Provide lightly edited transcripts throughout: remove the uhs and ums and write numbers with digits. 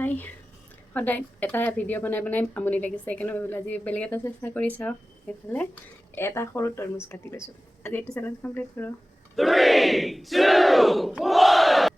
বাই। সদায় এটা ভিডিঅ' বনাই বনাই আমনি লাগিছে, সেইকাৰণে ভাবিলোঁ আজি বেলেগ এটা চেষ্টা কৰি চাওঁ। সেইফালে এটা সৰু তৰমুজ কাটি লৈছোঁ। আজি এইটো চেলেঞ্জ কমপ্লিট কৰোঁ। 3, 2, 1.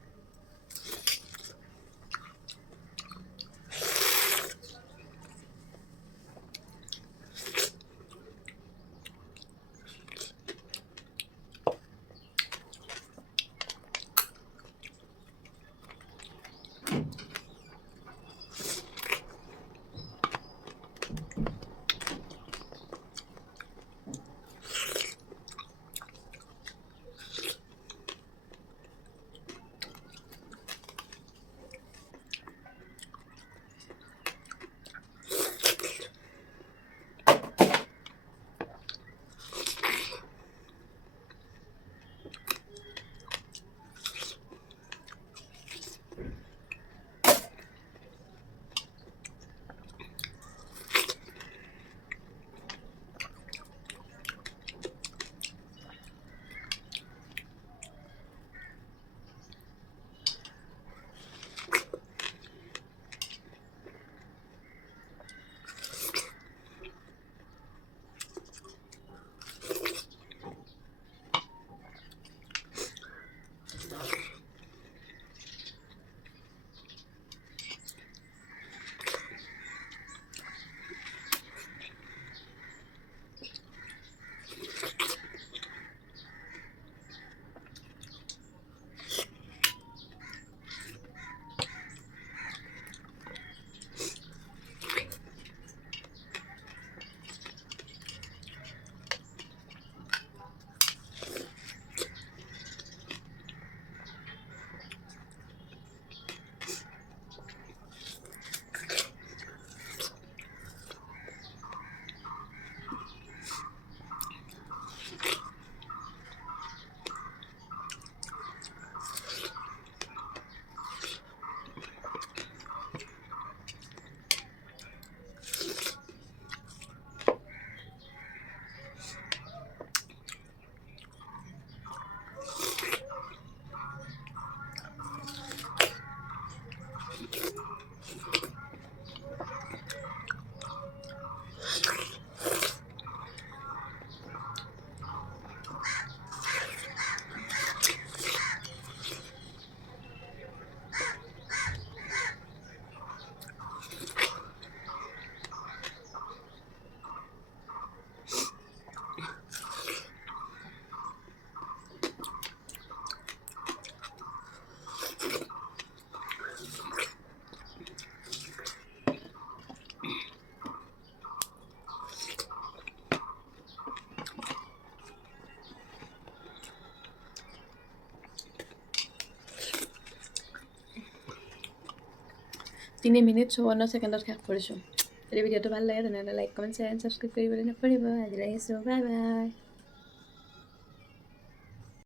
তিনি মিনিট 54 ছেকেণ্ডত শেষ কৰিছোঁ। যদি ভিডিঅ'টো ভাল লাগে তেনেহ'লে like, comment, share and subscribe কৰিবলৈ নকৰিব। আজিলৈ আহিছোঁ, বাই বাই।